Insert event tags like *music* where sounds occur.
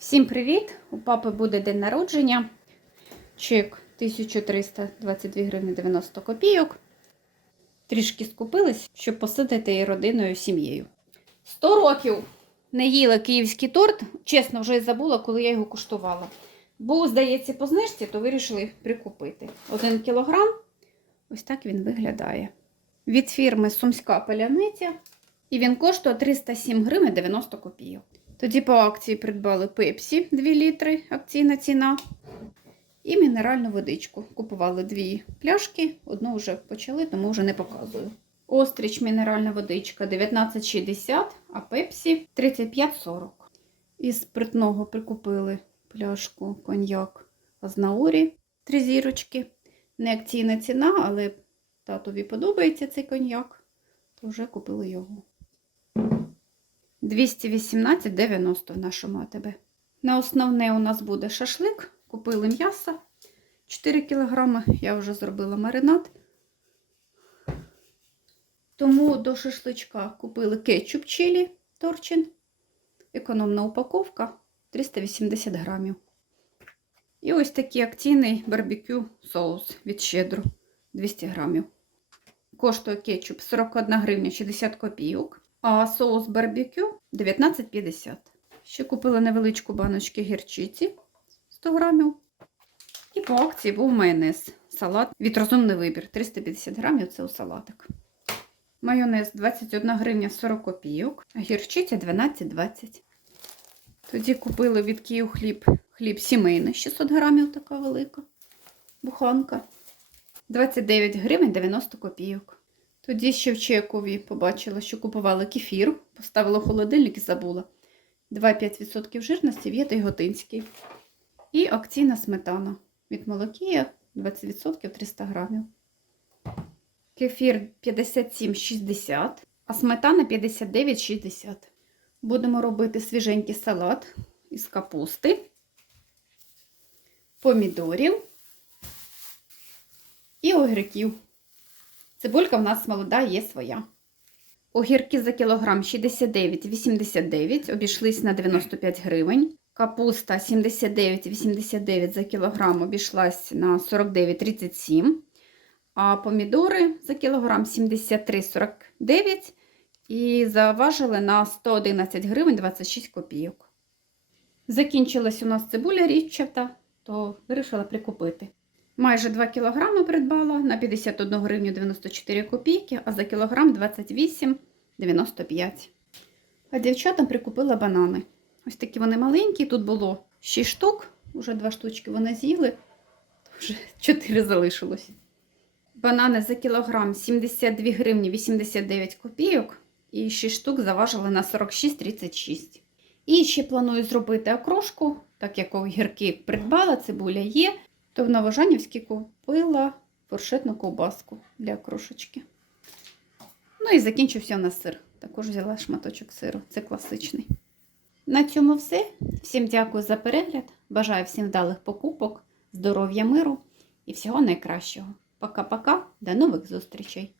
Всім привіт! У папи буде день народження. Чек 1322 гривні 90 копійок. Трішки скупились, щоб посидити її родиною сім'єю. 100 років не їла київський торт. Чесно, вже забула, коли я його куштувала. Був, здається, по знижці, то вирішили прикупити. Один кілограм. Ось так він виглядає. Від фірми Сумська Поляниця. І він коштує 307 гривень 90 копійок. Тоді по акції придбали пепсі 2 літри, акційна ціна. І мінеральну водичку. Купували дві пляшки, одну вже почали, тому вже не показую. Остріч мінеральна водичка 19,60, а пепсі 35,40. Із спиртного прикупили пляшку коньяк Азнаурі, три зірочки. Не акційна ціна, але татові подобається цей коньяк, то вже купили його. 218,90 в нашому АТБ. На основне у нас буде шашлик. Купили м'ясо 4 кг. Я вже зробила маринад. Тому до шашличка купили кетчуп чилі торчин. Економна упаковка 380 грамів. І ось такий акційний барбекю соус від щедру 200 грамів. Коштує кетчуп 41 гривня 60 копійок. А соус барбекю 19,50. Ще купила невеличку баночку гірчиці 100 грамів. І по акції був майонез. Салат від розумний вибір. 350 грамів це у салатик. Майонез 21 гривня 40 копійок, гірчиця 12,20. Тоді купили від Київ хліб, хліб сімейний 600 грамів, така велика буханка. 29 гривень 90 копійок. Тоді ще в Чекові побачила, що купувала кефір, поставила в холодильник і забула. 2,5% жирності в'єта й готинський. І акційна сметана від молокія 20% 300 грамів. Кефір 57,60, а сметана 59,60. Будемо робити свіженький салат із капусти, помідорів і огірків. Цибулька в нас молода є своя. Огірки за кілограм 69,89, обійшлись на 95 гривень. Капуста 79,89 за кілограм обійшлась на 49,37. А помідори за кілограм 73,49 і заважили на 111 гривень 26 копійок. Закінчилась у нас цибуля річчата, то вирішила прикупити. Майже 2 кг придбала на 51 гривню 94 копійки, а за кілограм 28,95. А дівчатам прикупила банани. Ось такі вони маленькі, тут було 6 штук, вже 2 штучки вони з'їли, вже *laughs* 4 залишилось. Банани за кілограм 72 гривні 89 копійок, і 6 штук заважили на 46,36. І ще планую зробити окрошку, так як огірки придбала, цибуля є, то в Новожанівській купила фуршетну ковбаску для крошечки. Ну і закінчився на сир. Також взяла шматочок сиру, це класичний. На цьому все. Всім дякую за перегляд. Бажаю всім вдалих покупок, здоров'я, миру і всього найкращого. Пока-пока, до нових зустрічей!